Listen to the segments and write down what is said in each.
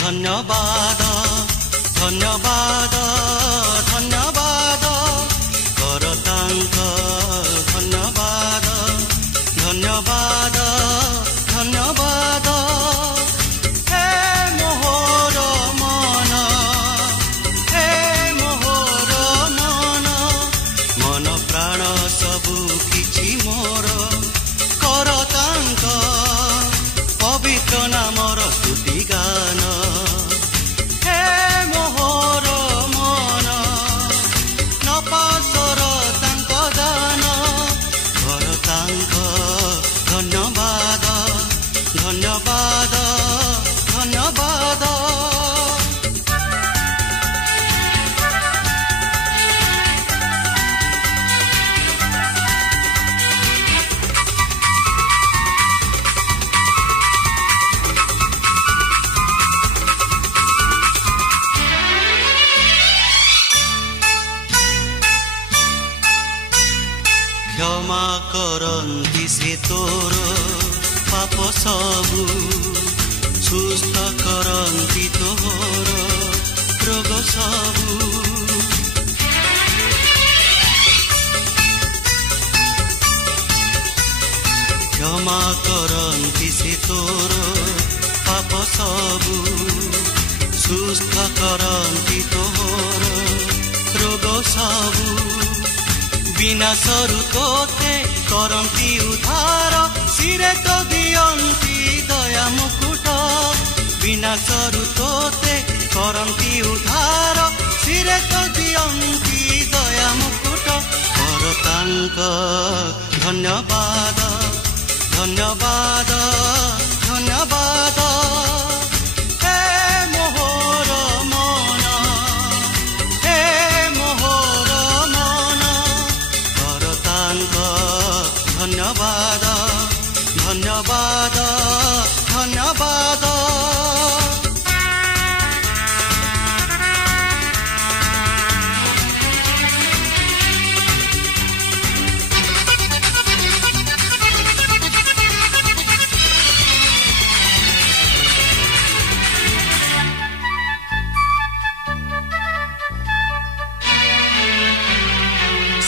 ଧନ୍ୟବାଦ ଧନ୍ୟବାଦ ଧନ୍ୟବାଦ କରତାଙ୍କ ଧନ୍ୟବାଦ ଧନ୍ୟବାଦ ଧନ୍ୟବାଦ ହେ ମୋହର ମନ ହେ ମୋହର ମନ ମନ ପ୍ରାଣ ସବୁ କିଛି ମୋର କରତାଙ୍କ ପବିତ୍ର ନାମର ସ୍ତୁତି ଗାନ ହେ ମୋହର ମନ ନପାସର ତାଙ୍କ ଦାନ କର ତାଙ୍କ ଧନ୍ୟବାଦ ଧନ୍ୟବାଦ ଧନ୍ୟବାଦ क्षमा करन्ति से तोर पाप सबु सुस्थ करन्ति तोर रोग सबु क्षमा करन्ति से तोर पाप सबु सुस्थ करन्ति तोर रोग सबु विनाशरु तोते करन्ति उद्धार सिरे तो दियन्ति दया मुकुट विनाशरु तोते करन्ति उद्धार सिरे तो दियन्ति दया मुकुट कर तांक धन्यवाद धन्यवाद धन्यवाद हे मोहर मन हे मोहर मन कर तांक धन्यवाद धन्यवाद धन्यवाद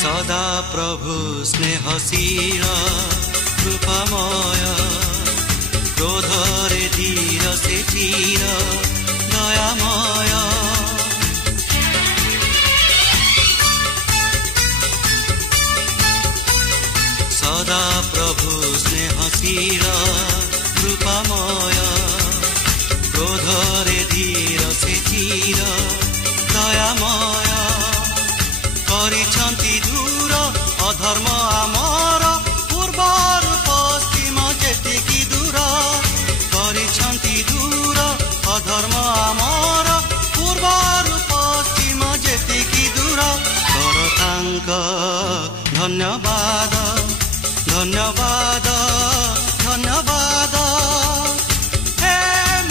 सदा प्रभु स्नेहशील कृपामय क्रोधरे धीर से धीर दयामय सदा प्रभु स्नेहशील कृपामय क्रोधरे धीर से धीर दयामय କରିଛନ୍ତି ଦୂର ଅଧର୍ମ ଆମର ପୂର୍ବରୁ ପଶ୍ଚିମ ଯେତିକି ଦୂର କରିଛନ୍ତି ଦୂର ଅଧର୍ମ ଆମର ପୂର୍ବରୁ ପଶ୍ଚିମ ଯେତିକି ଦୂର କର ତାଙ୍କ ଧନ୍ୟବାଦ ଧନ୍ୟବାଦ ଧନ୍ୟବାଦ ହେ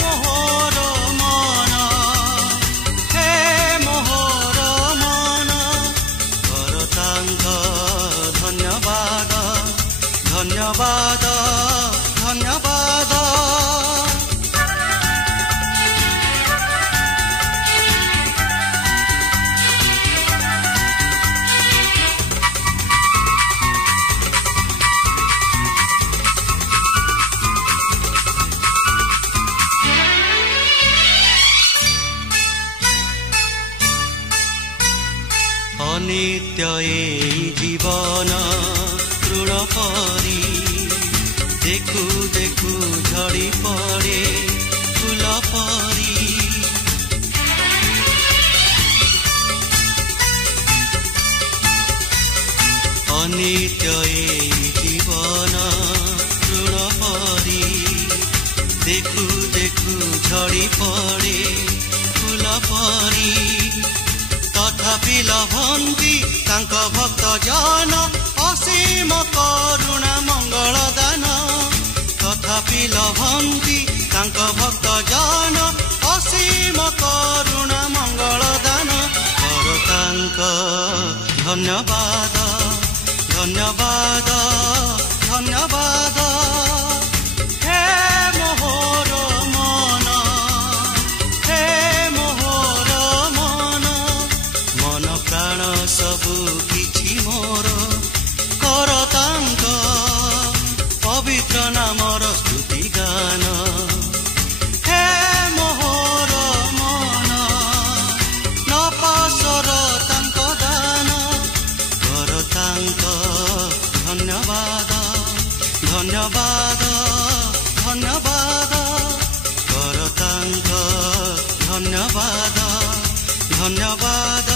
ମୋହର ମନ ହେ ମୋହର ମନ ଧନ୍ୟବାଦ ଧନ୍ୟବାଦ ଧନ୍ୟବାଦ ଅନିତ୍ୟ ଏଇ ଜୀବନ ତୃଣ ପରି ଦେଖୁ ଦେଖୁ ଝଡ଼ି ପଡ଼େ ଫୁଲ ପରି ଅନିତ୍ୟ ଏଇ ଜୀବନ ତୃଣ ପରି ଦେଖୁ ଦେଖୁ ଝଡ଼ି ପଡ଼େ ଫୁଲ ପରି ତଥାପି ଲଭନ୍ତି ତାଙ୍କ ଭକ୍ତ ଜନ ଅସୀମ କରୁଣା ମଙ୍ଗଳ ଦାନ ତଥାପି ଲଭନ୍ତି ତାଙ୍କ ଭକ୍ତ ଜନ ଅସୀମ କରୁଣା ମଙ୍ଗଳ ଦାନ କର ତାଙ୍କ ଧନ୍ୟବାଦ ଧନ୍ୟବାଦ ଧନ୍ୟବାଦ ହେ ମୋହର ମନ ପ୍ରାଣ ସବୁ କିଛି ମୋର କର ତାଙ୍କ ପବିତ୍ର ନାମର ସ୍ତୁତି ଗାନ। ହେ ମୋହର ମନ ନପାସର ତାଙ୍କ ଦାନ କର ତାଙ୍କ ଧନ୍ୟବାଦ ଧନ୍ୟବାଦ ଧନ୍ୟବାଦ କର ତାଙ୍କ ଧନ୍ୟବାଦ ଧନ୍ୟବାଦ